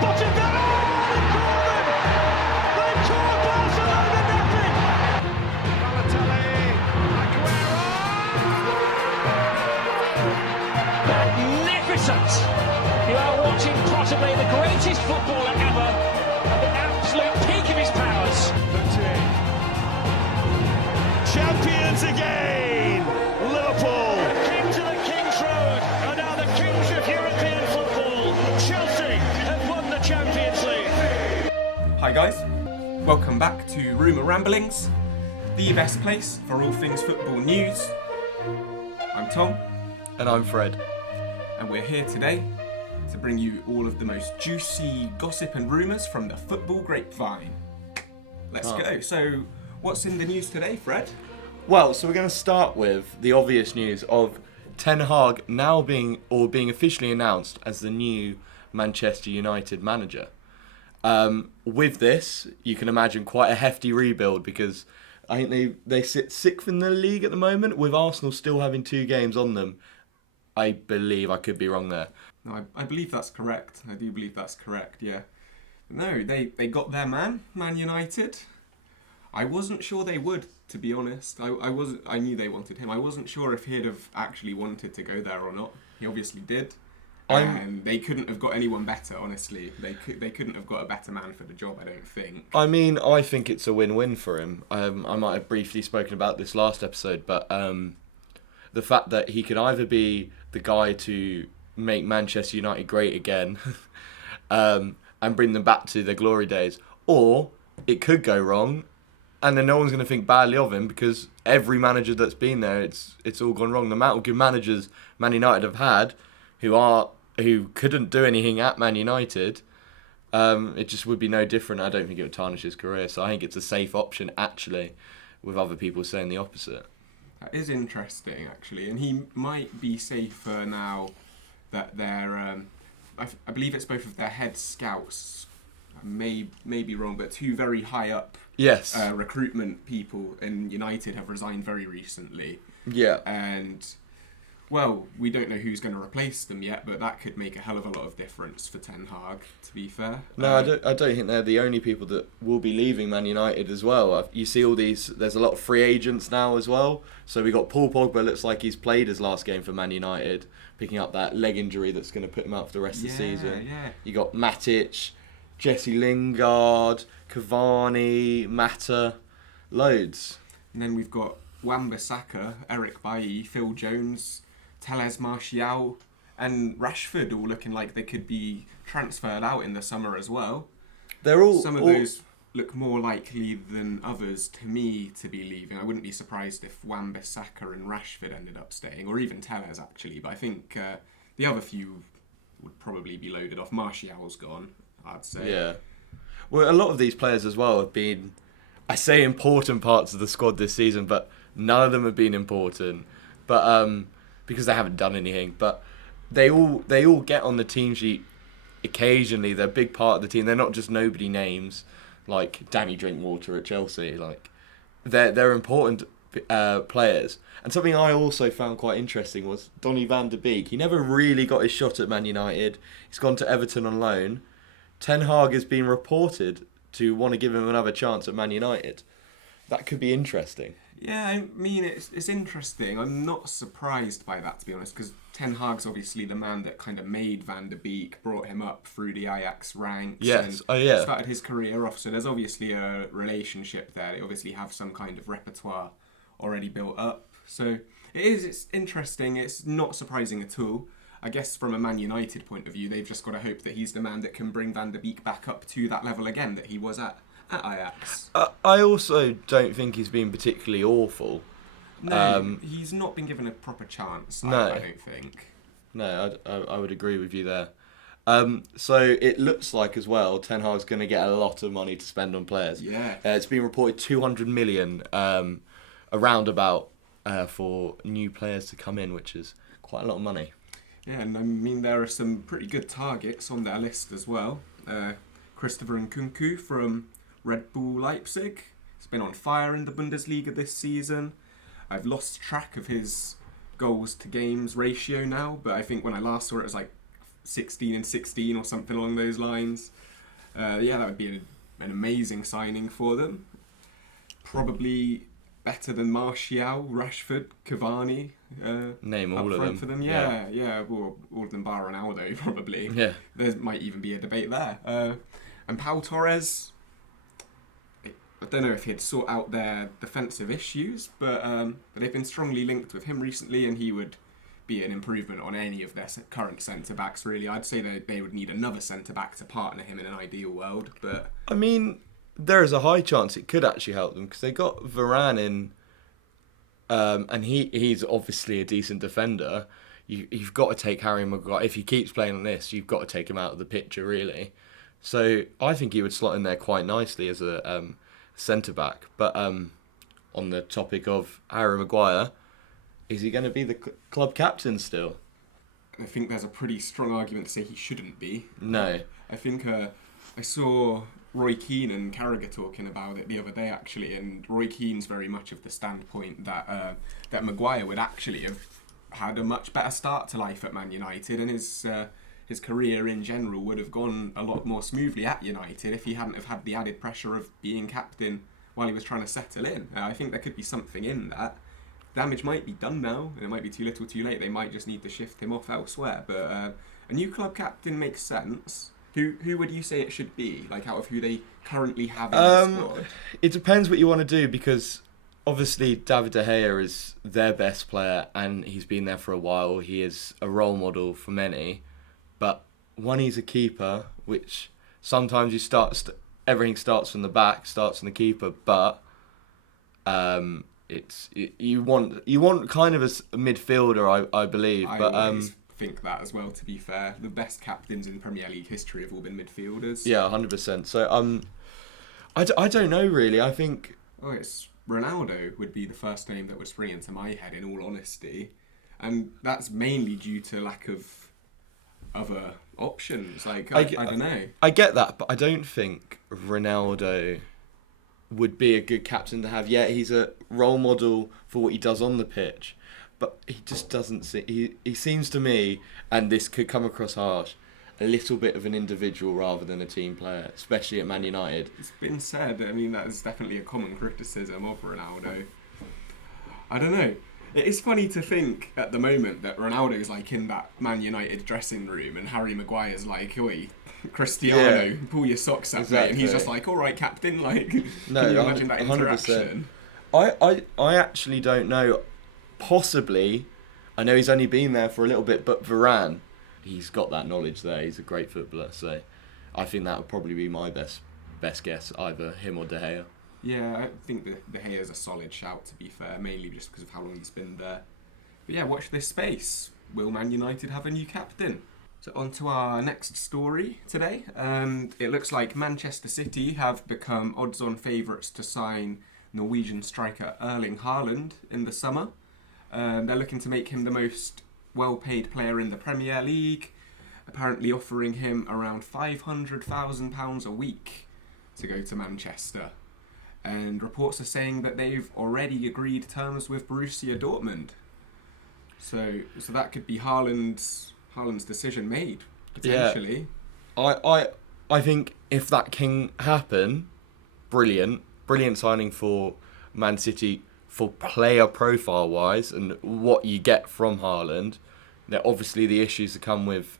spotted that. Oh, they tore Barcelona nothing. Balotelli, Aguero. Magnificent. You are watching possibly the greatest footballer ever at the absolute peak of his powers. Champions again, Liverpool. The kings of the King's Road are now the kings of European football. Chelsea have won the Champions League. Hi guys, welcome back to Rumour Ramblings, the best place for all things football news. I'm Tom. And I'm Fred. And we're here today to bring you all of the most juicy gossip and rumours from the football grapevine. Let's go. So, what's in the news today, Fred? Well, so we're going to start with the obvious news of Ten Hag now being officially announced as the new Manchester United manager. With this, you can imagine quite a hefty rebuild because I think they sit 6th in the league at the moment, with Arsenal still having 2 games on them. I believe, I could be wrong there. No, I believe that's correct. I do believe that's correct, yeah. No, they got their man United. I wasn't sure they would, to be honest. I knew they wanted him. I wasn't sure if he'd have actually wanted to go there or not. He obviously did. And they couldn't have got anyone better, honestly. They couldn't have got a better man for the job, I don't think. I mean, I think it's a win-win for him. I might have briefly spoken about this last episode, but the fact that he could either be the guy to make Manchester United great again and bring them back to their glory days, or it could go wrong and then no one's going to think badly of him because every manager that's been there, it's all gone wrong. The amount of good managers Man United have had who couldn't do anything at Man United, it just would be no different. I don't think it would tarnish his career, so I think it's a safe option actually, with other people saying the opposite. That is interesting, actually, and he might be safer now that they're. I believe it's both of their head scouts. I may be wrong, but 2 very high up recruitment people in United have resigned very recently. Yeah, and well, we don't know who's going to replace them yet, but that could make a hell of a lot of difference for Ten Hag, to be fair. No, I don't think they're the only people that will be leaving Man United as well. You see all these, there's a lot of free agents now as well. So we got Paul Pogba, looks like he's played his last game for Man United, picking up that leg injury that's going to put him out for the rest of the season. Yeah. You got Matic, Jesse Lingard, Cavani, Mata, loads. And then we've got Wan-Bissaka, Eric Bailly, Phil Jones, Teles Martial and Rashford all looking like they could be transferred out in the summer as well. Some of those look more likely than others to me to be leaving. I wouldn't be surprised if Wan-Bissaka and Rashford ended up staying, or even Teles actually, but I think the other few would probably be loaded off. Martial's gone, I'd say. Yeah. Well, a lot of these players as well have been, I say important parts of the squad this season, but none of them have been important. But because they haven't done anything, but they all get on the team sheet occasionally. They're a big part of the team. They're not just nobody names like Danny Drinkwater at Chelsea. Like they're important players. And something I also found quite interesting was Donny van de Beek. He never really got his shot at Man United. He's gone to Everton on loan. Ten Hag has been reported to want to give him another chance at Man United. That could be interesting. Yeah, I mean, it's interesting. I'm not surprised by that, to be honest, because Ten Hag's obviously the man that kind of made Van de Beek, brought him up through the Ajax ranks, and started his career off. So there's obviously a relationship there. They obviously have some kind of repertoire already built up. So it's interesting. It's not surprising at all. I guess from a Man United point of view, they've just got to hope that he's the man that can bring Van de Beek back up to that level again that he was at Ajax. I also don't think he's been particularly awful. No, he's not been given a proper chance, I don't think. No, I would agree with you there. So it looks like as well, Ten Hag's going to get a lot of money to spend on players. Yeah. It's been reported 200 million around about for new players to come in, which is quite a lot of money. Yeah, and I mean, there are some pretty good targets on their list as well. Christopher Nkunku from Red Bull Leipzig. He's been on fire in the Bundesliga this season. I've lost track of his goals to games ratio now, but I think when I last saw it, it was like 16-16 or something along those lines. That would be an amazing signing for them. Probably better than Martial, Rashford, Cavani. Name all of them. For them. Yeah. Well, all of them bar Ronaldo, probably. Yeah. There might even be a debate there. And Pau Torres, I don't know if he'd sort out their defensive issues, but they've been strongly linked with him recently, and he would be an improvement on any of their current centre-backs, really. I'd say they would need another centre-back to partner him in an ideal world, but... I mean, there is a high chance it could actually help them, because they got Varane in, and he's obviously a decent defender. You've got to take Harry Maguire. If he keeps playing on this, you've got to take him out of the picture, really. So I think he would slot in there quite nicely as a centre-back. But on the topic of Harry Maguire, is he going to be the club captain still? I think there's a pretty strong argument to say he shouldn't be. No. I think I saw Roy Keane and Carragher talking about it the other day, actually, and Roy Keane's very much of the standpoint that Maguire would actually have had a much better start to life at Man United, and his career in general would have gone a lot more smoothly at United if he hadn't have had the added pressure of being captain while he was trying to settle in. I think there could be something in that. Damage might be done now, and it might be too little too late. They might just need to shift him off elsewhere. But a new club captain makes sense. Who would you say it should be? Like, out of who they currently have in the squad? It depends what you want to do, because obviously David De Gea is their best player, and he's been there for a while. He is a role model for many. But when he's a keeper, which sometimes everything starts from the back, starts from the keeper, but you want kind of a midfielder, I believe. I always think that as well, to be fair. The best captains in Premier League history have all been midfielders. Yeah, 100%. So I don't know really. I think it's Ronaldo would be the first name that would spring into my head, in all honesty, and that's mainly due to lack of other options. Like I don't know. I get that, but I don't think Ronaldo would be a good captain to have. Yeah, he's a role model for what he does on the pitch, but he just doesn't see. He seems to me, and this could come across harsh, a little bit of an individual rather than a team player, especially at Man United. It's been said. I mean, that is definitely a common criticism of Ronaldo. I don't know. It is funny to think at the moment that Ronaldo's like in that Man United dressing room and Harry Maguire's like, oi, Cristiano, pull your socks up, mate. And he's just like, all right, captain. Like, no, can you imagine that interaction? 100%. I actually don't know. Possibly, I know he's only been there for a little bit, but Varane, he's got that knowledge there. He's a great footballer, so I think that would probably be my best guess, either him or De Gea. Yeah, I think De Gea is a solid shout, to be fair, mainly just because of how long he's been there. But yeah, watch this space. Will Man United have a new captain? So on to our next story today. It looks like Manchester City have become odds-on favourites to sign Norwegian striker Erling Haaland in the summer. They're looking to make him the most well-paid player in the Premier League, apparently offering him around £500,000 a week to go to Manchester. And reports are saying that they've already agreed terms with Borussia Dortmund. So that could be Haaland's decision made, potentially. Yeah. I think if that can happen, brilliant signing for Man City for player profile wise and what you get from Haaland. Now, obviously the issues that come with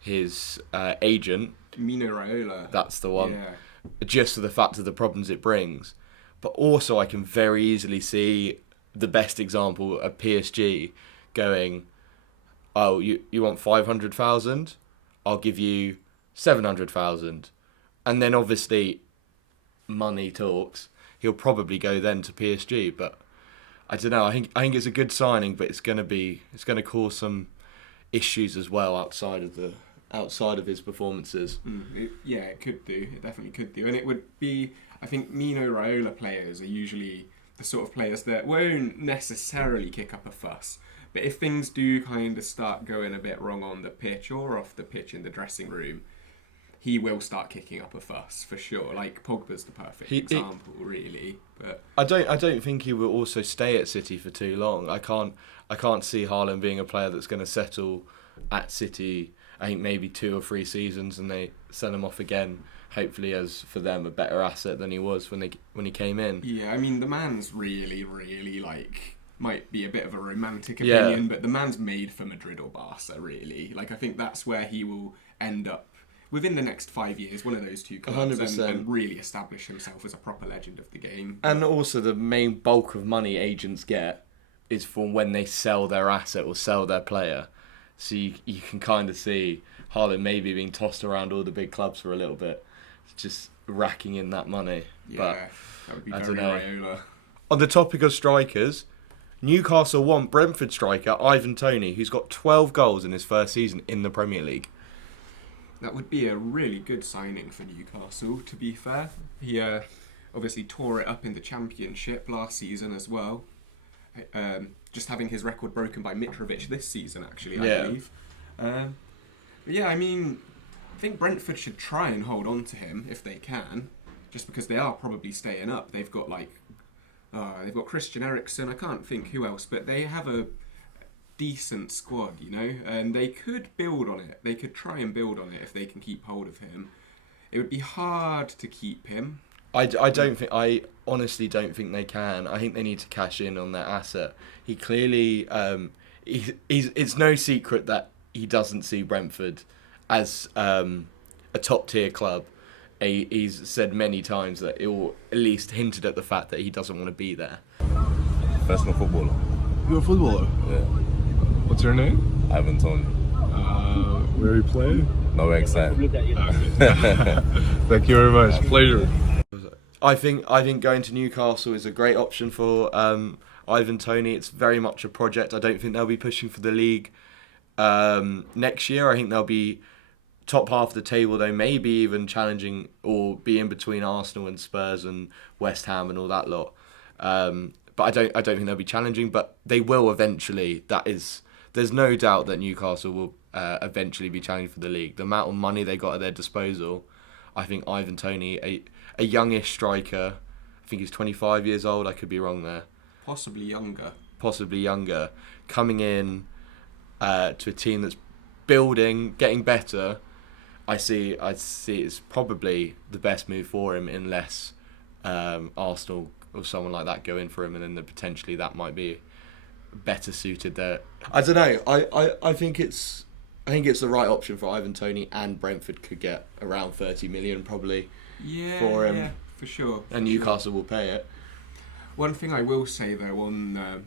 his agent, Mino Raiola. That's the one. Yeah. Just for the fact of the problems it brings. But also I can very easily see the best example of PSG going, oh, you want 500,000? I'll give you 700,000. And then obviously money talks. He'll probably go then to PSG, but I don't know. I think it's a good signing, but it's going to cause some issues as well outside of his performances. It could do. It definitely could do. And it would be, I think Mino Raiola players are usually the sort of players that won't necessarily kick up a fuss. But if things do kind of start going a bit wrong on the pitch or off the pitch in the dressing room, he will start kicking up a fuss for sure. Like Pogba's the perfect example, really. But I don't think he will also stay at City for too long. I can't see Haaland being a player that's going to settle at City, I think maybe 2 or 3 seasons, and they sell him off again. Hopefully, as for them, a better asset than he was when he came in. Yeah, I mean, the man's really, really might be a bit of a romantic opinion, but the man's made for Madrid or Barca, really. Like, I think that's where he will end up within the next 5 years, one of those two clubs, and really establish himself as a proper legend of the game. And also, the main bulk of money agents get is from when they sell their asset or sell their player. So you can kind of see Haaland maybe being tossed around all the big clubs for a little bit, just racking in that money. Yeah, but that would be very Raiola. On the topic of strikers, Newcastle want Brentford striker Ivan Toney, who's got 12 goals in his first season in the Premier League. That would be a really good signing for Newcastle, to be fair. He obviously tore it up in the Championship last season as well. Just having his record broken by Mitrovic this season, actually, I believe. But yeah, I mean, I think Brentford should try and hold on to him if they can, just because they are probably staying up. They've got they've got Christian Eriksen, I can't think who else, but they have a decent squad, you know, and they could build on it. They could try and build on it if they can keep hold of him. It would be hard to keep him. I honestly don't think they can. I think they need to cash in on their asset. He clearly, it's no secret that he doesn't see Brentford as a top tier club. He's said many times that or at least hinted at the fact that he doesn't want to be there. Professional footballer. You're a footballer? Yeah. What's your name? Ivan Toney. Where you play? No excitement. Thank you very much. Pleasure. I think going to Newcastle is a great option for Ivan Toney. It's very much a project. I don't think they'll be pushing for the league next year. I think they'll be top half of the table, though, maybe even challenging or be in between Arsenal and Spurs and West Ham and all that lot. But I don't think they'll be challenging, but they will eventually. There's no doubt that Newcastle will eventually be challenging for the league. The amount of money they got at their disposal, I think Ivan Toney, a youngish striker, I think he's 25 years old. I could be wrong there. Possibly younger. Coming in to a team that's building, getting better. I see it's probably the best move for him, unless Arsenal or someone like that go in for him, and then potentially that might be better suited there. I don't know. I think it's the right option for Ivan Toney, and Brentford could get around 30 million probably for him. Yeah, for sure. And Newcastle will pay it. One thing I will say though, on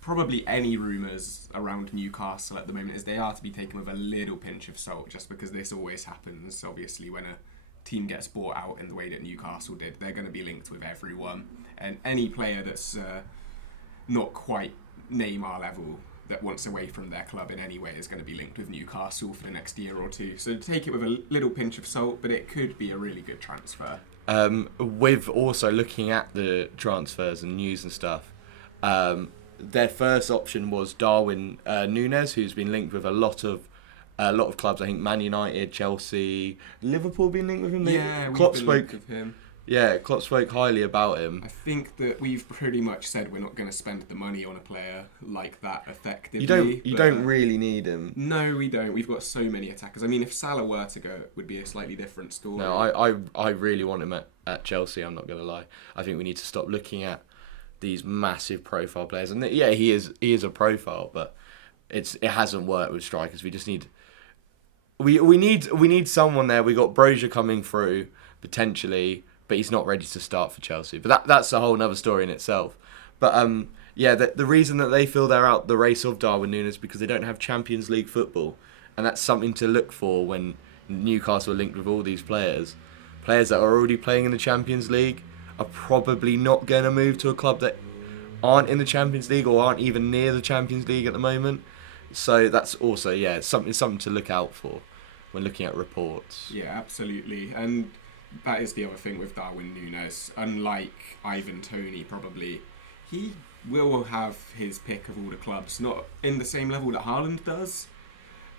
probably any rumours around Newcastle at the moment, is they are to be taken with a little pinch of salt, just because this always happens. Obviously, when a team gets bought out in the way that Newcastle did, they're going to be linked with everyone, and any player that's not quite Neymar level that wants away from their club in any way is going to be linked with Newcastle for the next year or two. So take it with a little pinch of salt, but it could be a really good transfer. With also looking at the transfers and news and stuff, their first option was Darwin Núñez, who's been linked with a lot of clubs. I think Man United, Chelsea, Liverpool been linked with him. Yeah, Klopp been linked with him. Yeah, Klopp spoke highly about him. I think that we've pretty much said we're not going to spend the money on a player like that effectively. You don't really need him. No, we don't. We've got so many attackers. I mean, if Salah were to go, it would be a slightly different story. No, I really want him at Chelsea, I'm not going to lie. I think we need to stop looking at these massive profile players. And yeah, he is a profile, but it hasn't worked with strikers. We just need... We need someone there. We got Brozier coming through, potentially, but he's not ready to start for Chelsea. But that's a whole other story in itself. But the reason that they feel they're out the race of Darwin Núñez is because they don't have Champions League football, and that's something to look for when Newcastle are linked with all these players. Players that are already playing in the Champions League are probably not going to move to a club that aren't in the Champions League or aren't even near the Champions League at the moment. So that's also something to look out for when looking at reports. Yeah, absolutely. And that is the other thing with Darwin Núñez. Unlike Ivan Toney, probably, he will have his pick of all the clubs, not in the same level that Haaland does,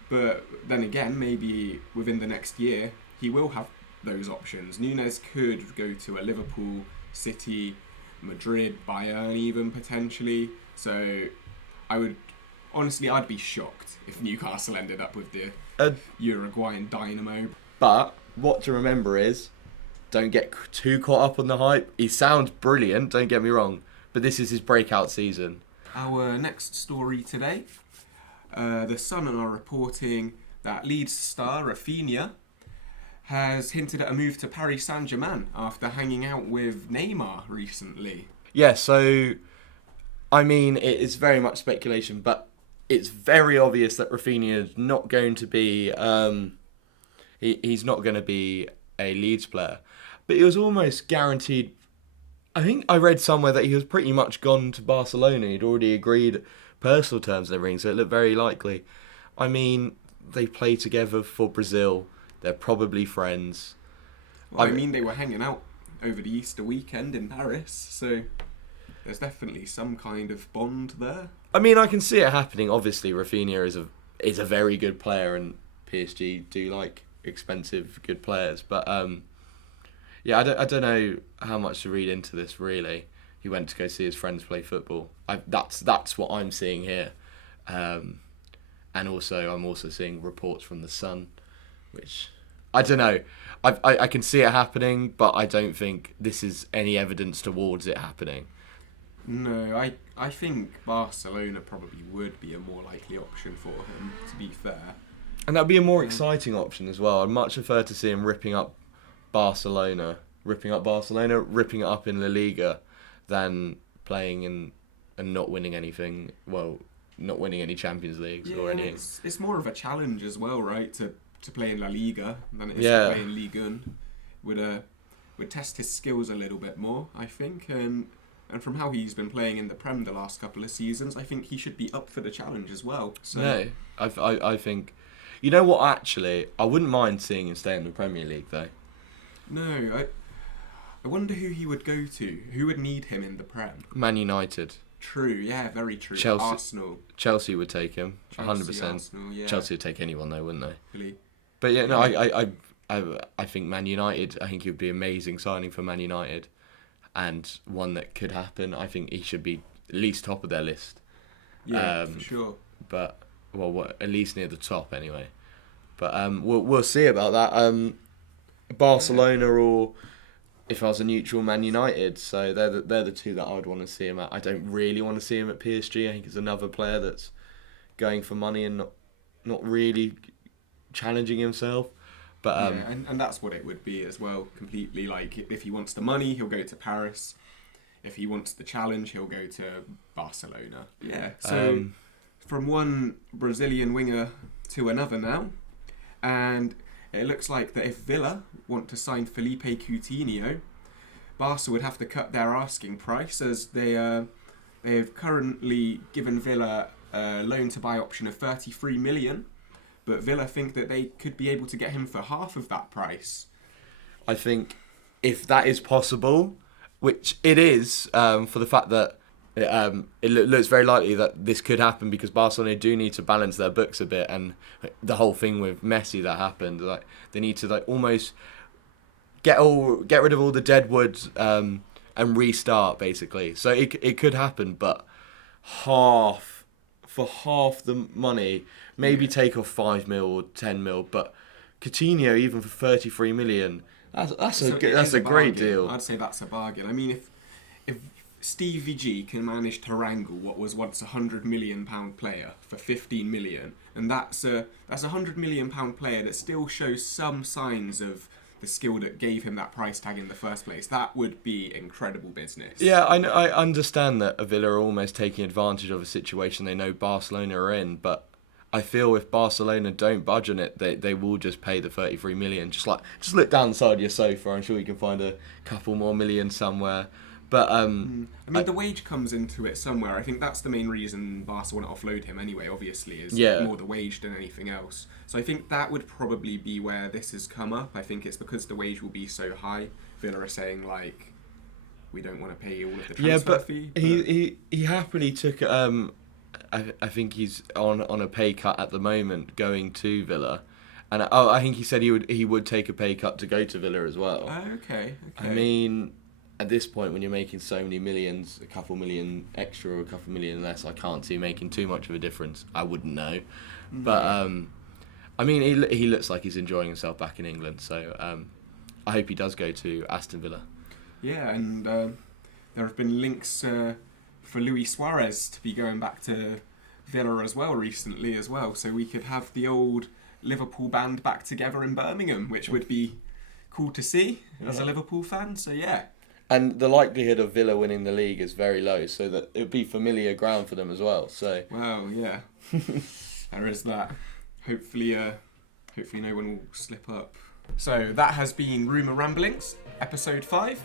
but then again, maybe within the next year, he will have those options. Núñez could go to a Liverpool, City, Madrid, Bayern even, potentially. So I would honestly, I'd be shocked if Newcastle ended up with the Uruguayan Dynamo. But what to remember is, don't get too caught up on the hype. He sounds brilliant, don't get me wrong, but this is his breakout season. Our next story today, the Sun are reporting that Leeds star Rafinha has hinted at a move to Paris Saint-Germain after hanging out with Neymar recently. Yeah, so, I mean, it is very much speculation, but it's very obvious that Rafinha is not going to be, he's not going to be a Leeds player. But it was almost guaranteed. I think I read somewhere that he was pretty much gone to Barcelona. He'd already agreed personal terms and everything, so it looked very likely. I mean, they play together for Brazil. They're probably friends. Well, I mean, they were hanging out over the Easter weekend in Paris, so there's definitely some kind of bond there. I mean, I can see it happening. Obviously, Rafinha is a very good player, and PSG do like expensive, good players. But yeah, I don't know how much to read into this. Really, he went to go see his friends play football. That's what I'm seeing here, and also I'm also seeing reports from the Sun, which I don't know. I can see it happening, but I don't think this is any evidence towards it happening. No, I think Barcelona probably would be a more likely option for him, to be fair. And that'd be a more exciting option as well. I'd much prefer to see him ripping it up in La Liga, than playing in and not winning anything. Well, not winning any Champions Leagues or anything. It's more of a challenge as well, right? To play in La Liga than it is to play in Ligue 1. Would test his skills a little bit more, I think. And from how he's been playing in the Prem the last couple of seasons, I think he should be up for the challenge as well. So. No, I think... You know what, actually? I wouldn't mind seeing him stay in the Premier League, though. No, I wonder who he would go to. Who would need him in the Prem? Man United. True, yeah, very true. Arsenal. Chelsea would take him, 100%. Arsenal, yeah. Chelsea would take anyone, though, wouldn't they? Really? But yeah, no, I think Man United, I think he would be amazing signing for Man United, and one that could happen. I think he should be at least top of their list. Yeah, for sure. But at least near the top anyway. But we'll see about that. Barcelona or if I was a neutral, Man United. So they're the two that I would want to see him at. I don't really want to see him at PSG. I think he's another player that's going for money and not really challenging himself. But yeah, and that's what it would be as well. Completely, like, if he wants the money, he'll go to Paris. If he wants the challenge, he'll go to Barcelona. Yeah. So from one Brazilian winger to another now, and it looks like that if Villa want to sign Felipe Coutinho, Barca would have to cut their asking price, as they have currently given Villa a loan-to-buy option of 33 million. But Villa think that they could be able to get him for half of that price. I think if that is possible, which it is, for the fact that it looks very likely that this could happen, because Barcelona do need to balance their books a bit, and the whole thing with Messi that happened, like they need to like almost get rid of all the dead wood and restart basically. So it could happen, but half the money. Maybe take off 5 mil or 10 mil, but Coutinho even for 33 million, that's a great deal. I'd say that's a bargain. I mean, if Stevie G can manage to wrangle what was once £100 million player for 15 million, and that's a £100 million player that still shows some signs of the skill that gave him that price tag in the first place, that would be incredible business. Yeah, I understand that Villa are almost taking advantage of a situation they know Barcelona are in, but I feel if Barcelona don't budge on it, they will just pay the 33 million. Just look down the side of your sofa. I'm sure you can find a couple more million somewhere. But I mean, the wage comes into it somewhere. I think that's the main reason Barca want to offload him anyway. Obviously, is more the wage than anything else. So I think that would probably be where this has come up. I think it's because the wage will be so high. Villa are saying like, we don't want to pay all of the transfer fee. But he happily took. I think he's on a pay cut at the moment going to Villa, and I think he said he would take a pay cut to go to Villa as well. Okay. I mean, at this point, when you're making so many millions, a couple million extra or a couple million less, I can't see making too much of a difference. I wouldn't know. But, I mean, he looks like he's enjoying himself back in England, so I hope he does go to Aston Villa. Yeah, and there have been links for Luis Suarez to be going back to Villa as well recently as well, so we could have the old Liverpool band back together in Birmingham, which would be cool to see as a Liverpool fan, so yeah. And the likelihood of Villa winning the league is very low, so that it would be familiar ground for them as well. So. Well, yeah, there is that. Hopefully no one will slip up. So that has been Rumour Ramblings, episode 5.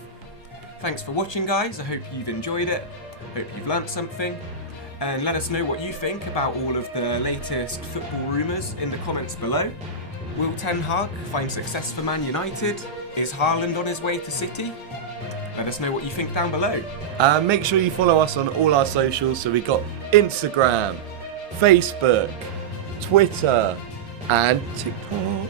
Thanks for watching, guys. I hope you've enjoyed it. Hope you've learnt something. And let us know what you think about all of the latest football rumours in the comments below. Will Ten Hag find success for Man United? Is Haaland on his way to City? Let us know what you think down below. Make sure you follow us on all our socials. So we've got Instagram, Facebook, Twitter, and TikTok.